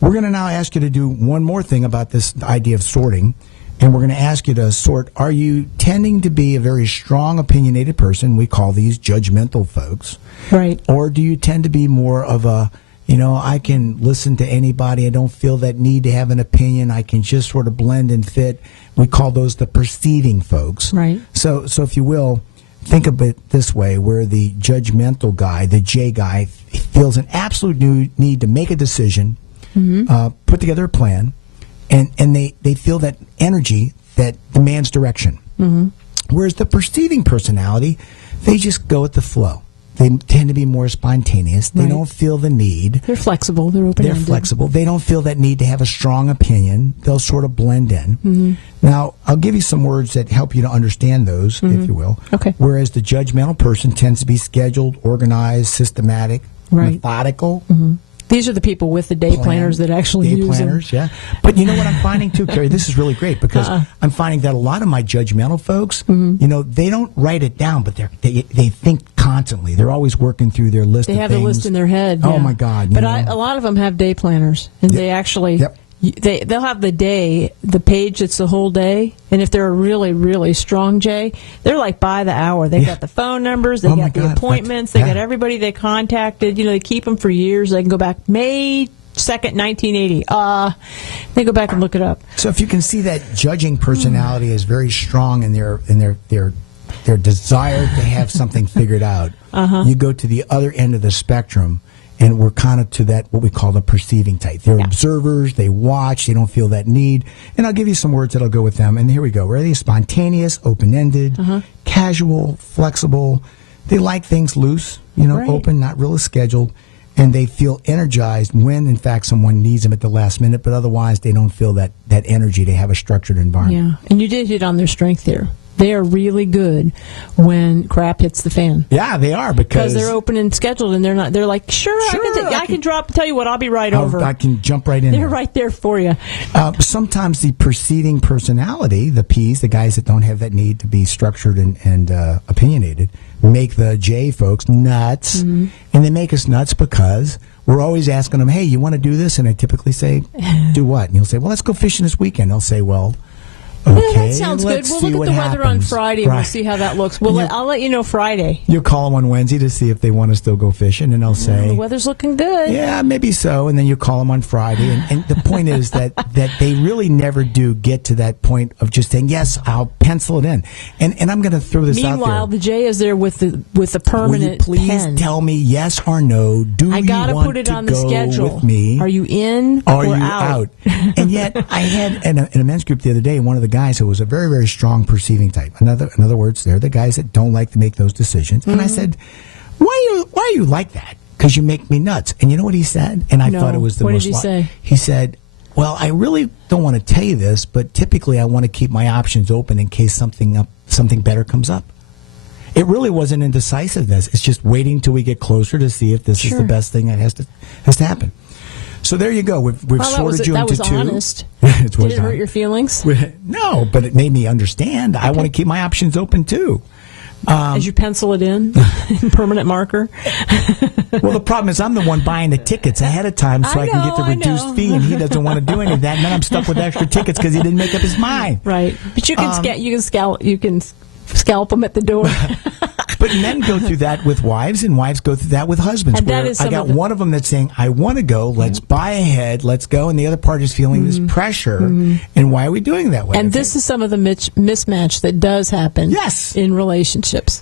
We're going to now ask you to do one more thing about this idea of sorting. And we're going to ask you to sort, are you tending to be a very strong, opinionated person? We call these judgmental folks. Right. Or do you tend to be more of a, I can listen to anybody. I don't feel that need to have an opinion. I can just sort of blend and fit. We call those the perceiving folks. Right. So if you will, think of it this way, where the judgmental guy, the J guy, feels an absolute need to make a decision, put together a plan, and they feel that energy that demands direction. Whereas the perceiving personality, they just go with the flow. They tend to be more spontaneous. They don't feel the need. They're flexible. They're open-ended. They're flexible. They don't feel that need to have a strong opinion. They'll sort of blend in. Now, I'll give you some words that help you to understand those, if you will. Okay. Whereas the judgmental person tends to be scheduled, organized, systematic, methodical. These are the people with the day planners that actually use planners, them. Yeah. But you know what I'm finding too, Carrie? This is really great because I'm finding that a lot of my judgmental folks, they don't write it down, but they think constantly. They're always working through their list of things. They have the list in their head. Oh, my God. But a lot of them have day planners, and they actually... They'll have the day, the page that's the whole day, and if they're a really, really strong J, they're like by the hour. They've got the phone numbers, they got the appointments, they got everybody they contacted. They keep them for years. They can go back May 2nd, 1980. They go back and look it up. So if you can see that judging personality is very strong in their desire to have something figured out, you go to the other end of the spectrum. And we're kind of to that, what we call the perceiving type. They're observers, they watch, they don't feel that need. And I'll give you some words that'll go with them. And here we go. Are they spontaneous, open-ended, casual, flexible? They like things loose, open, not really scheduled. And they feel energized when, in fact, someone needs them at the last minute. But otherwise, they don't feel that energy to have a structured environment. Yeah, and you did hit on their strength there. They are really good when crap hits the fan. Yeah, they are because they're open and scheduled, and they're not. They're like, I can drop. Tell you what, I'll be right over. I can jump right in. They're right there for you. Sometimes the perceiving personality, the P's, the guys that don't have that need to be structured and opinionated, make the J folks nuts, and they make us nuts because we're always asking them, "Hey, you want to do this?" And I typically say, "Do what?" And you'll say, "Well, let's go fishing this weekend." They'll say, "Well." Okay, that sounds good. We'll look at the weather on Friday and we'll see how that looks. I'll let you know Friday. You'll call them on Wednesday to see if they want to still go fishing, and they'll say... the weather's looking good. Yeah, maybe so. And then you call them on Friday. And the point is that they really never do get to that point of just saying, yes, I'll pencil it in. And I'm going to throw this out there. Meanwhile, the J is there with the permanent Will you please pen. Tell me yes or no? I gotta put it on the schedule. With me? Are you in or you out? And yet, I had in a men's group the other day, one of the guys who was a very, very strong perceiving type. In other words, they're the guys that don't like to make those decisions. And I said, why are you like that? Because you make me nuts. And you know what he said? And I thought it was the most... What did he say? He said, well, I really don't want to tell you this, but typically I want to keep my options open in case something better comes up. It really wasn't indecisiveness. It's just waiting till we get closer to see if this is the best thing that has to happen. So there you go. We've sorted you into two. That was honest. Did it hurt your feelings? No, but it made me understand. Okay. I want to keep my options open too. As you pencil it in permanent marker. Well, the problem is I'm the one buying the tickets ahead of time so I can get the reduced fee, and he doesn't want to do any of that. And then I'm stuck with extra tickets because he didn't make up his mind. Right, but you can scalp them at the door. But men go through that with wives, and wives go through that with husbands. And I got one of them that's saying, I want to go, let's buy ahead, let's go, and the other part is feeling this pressure, and why are we doing that way? And this is some of the mismatch that does happen in relationships.